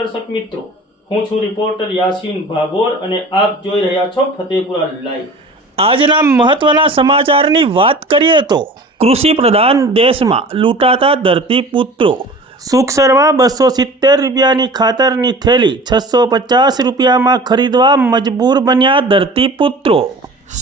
નમસ્કાર દર્શક મિત્રો, હું છું રિપોર્ટર યાસીન ભાગોર અને આપ જોઈ રહ્યા છો ફતેપુરા લાઈવ। આજના મહત્વના સમાચારની વાત કરીએ તો કૃષિ પ્રધાન દેશમાં લૂંટાતા ધરતીપુત્રો। સુખસરમાં 270 રૂપિયાની ખાતરની થેલી 650 રૂપિયામાં ખરીદવા મજબૂર બન્યા ધરતીપુત્રો।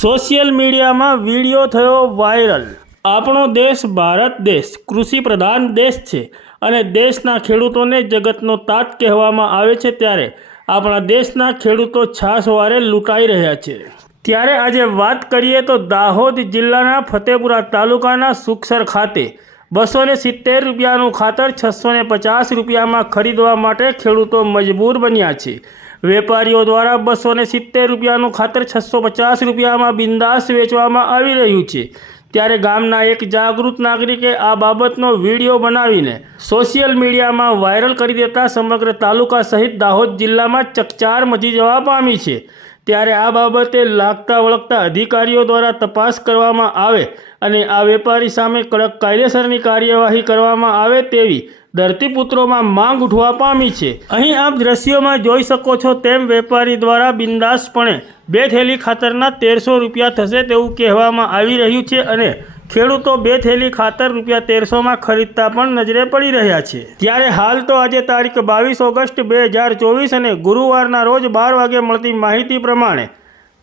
સોશિયલ મીડિયામાં વિડીયો થયો વાયરલ। આપણો દેશ ભારત દેશ કૃષિ પ્રધાન દેશ છે અને દેશના ખેડૂતોને જગતનો તાત કહેવામાં આવે છે, ત્યારે આપણા દેશના ખેડૂતો છાશવારે લૂંટાઈ રહ્યા છે। ત્યારે આજે વાત કરીએ તો દાહોદ જિલ્લાના ફતેપુરા તાલુકાના સુખસર ખાતે 270 રૂપિયાનું ખાતર 650 રૂપિયામાં ખરીદવા માટે ખેડૂતો મજબૂર બન્યા છે। વેપારીઓ દ્વારા 270 રૂપિયાનું ખાતર 650 રૂપિયામાં બિંદાસ વેચવામાં આવી રહ્યું છે। ત્યારે ગામના એક જાગૃત નાગરિકે આ બાબતનો વિડીયો બનાવીને સોશિયલ મીડિયામાં વાયરલ કરી દેતા સમગ્ર તાલુકા સહિત દાહોદ જિલ્લામાં ચકચાર મચી જવા પામી છે। ત્યારે આ બાબતે લાગતા વળગતા અધિકારીઓ દ્વારા તપાસ કરવામાં આવે અને આ વેપારી સામે કડક કાયદેસરની કાર્યવાહી કરવામાં આવે તેવી ધરતીપુત્રોમાં માંગ ઉઠવા પામી છે। અહીં આપ દ્રશ્યોમાં જોઈ શકો છો તેમ વેપારી દ્વારા બિંદાસપણે 2 થેલી ખાતરના 1300 રૂપિયા થશે તેવું કહેવામાં આવી રહ્યું છે અને ખેડૂતો 2 થેલી ખાતર રૂપિયા 1300માં ખરીદતા પણ નજરે પડી રહ્યા છે। ત્યારે હાલ તો આજે તારીખ 22 ઓગસ્ટ 2024 અને ગુરુવારના રોજ 12 વાગે મળતી માહિતી પ્રમાણે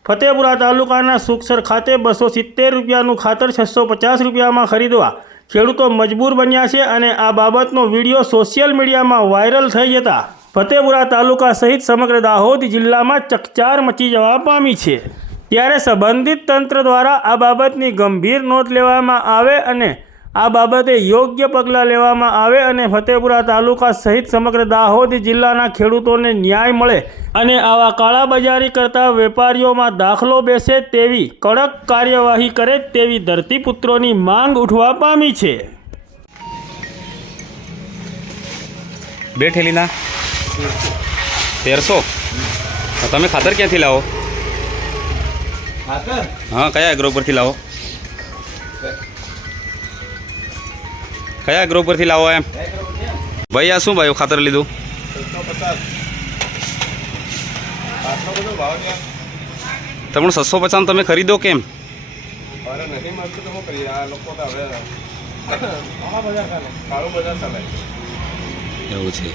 ફતેપુરા તાલુકાના સુખસર ખાતે 270 રૂપિયાનું ખાતર 650 રૂપિયામાં ખરીદવા ખેડૂતો મજબૂર બન્યા છે અને આ બાબતનો વિડીયો સોશિયલ મીડિયામાં વાયરલ થઈ જતા ફતેપુરા તાલુકા સહિત સમગ્ર દાહોદ જિલ્લામાં ચકચાર મચી જવા પામી છે। ત્યારે સંબંધિત તંત્ર દ્વારા આ બાબતની ગંભીર નોંધ લેવામાં આવે અને આ બાબતે યોગ્ય પગલાં લેવામાં આવે અને ફતેપુરા તાલુકા સહિત સમગ્ર દાહોદ જિલ્લાના ખેડૂતોને ન્યાય મળે અને આવા કાળાબજારી કરતા વેપારીઓમાં દાખલો બેસે તેવી કડક કાર્યવાહી કરે તેવી ધરતીપુત્રોની માંગ ઉઠવા પામી છે। 2 થેલીના 1300। તમે ખાતર ક્યાંથી લાવો? ખાતર? હા, કયા એગ્રો પરથી લાવો? કયા એગ્રો પરથી લાવો એમ? ભાઈ આ શું ભાઈ ખાતર લીધું? 650। તમને 650 તમે ખરીદો કેમ? અરે નથી મળતું તો શું કરીએ, આ લોકો તો હવે કાળું બજાર ચાલે એવું છે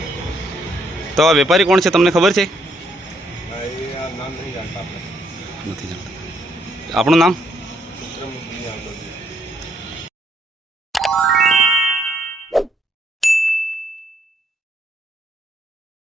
તો આ વેપારી કોણ છે તમને ખબર છે? આ નામ નહીં જાણતા આપણે। નથી જાણતા। આપણું નામ?